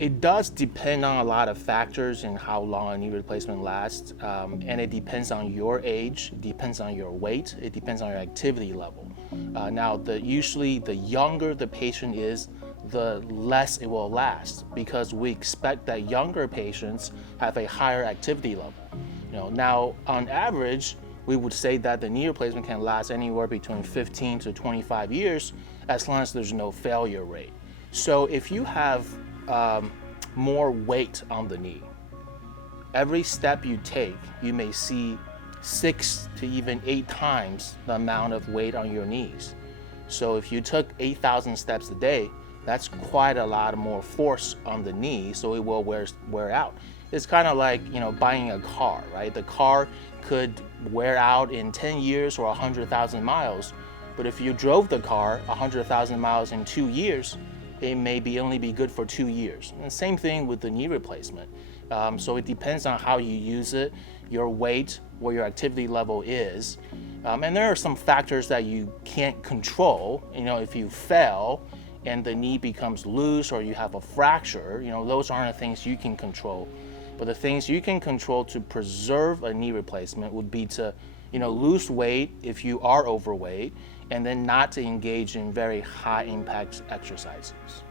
It does depend on a lot of factors and how long a knee replacement lasts, and it depends on your age, it depends on your weight, it depends on your activity level. Now, usually the younger the patient is, the less it will last because we expect that younger patients have a higher activity level. Now on average, we would say that the knee replacement can last anywhere between 15 to 25 years as long as there's no failure rate. So if you have more weight on the knee, every step you take, you may see 6 to even 8 times the amount of weight on your knees. So if you took 8,000 steps a day, that's quite a lot more force on the knee, so it will wear out. It's kind of like buying a car, right? The car could wear out in 10 years or 100,000 miles, but if you drove the car 100,000 miles in 2 years, it may only be good for 2 years. And the same thing with the knee replacement. So it depends on how you use it, your weight, where your activity level is. And there are some factors that you can't control. If you fell and the knee becomes loose or you have a fracture, those aren't the things you can control. But the things you can control to preserve a knee replacement would be to, lose weight if you are overweight, and then not to engage in very high impact exercises.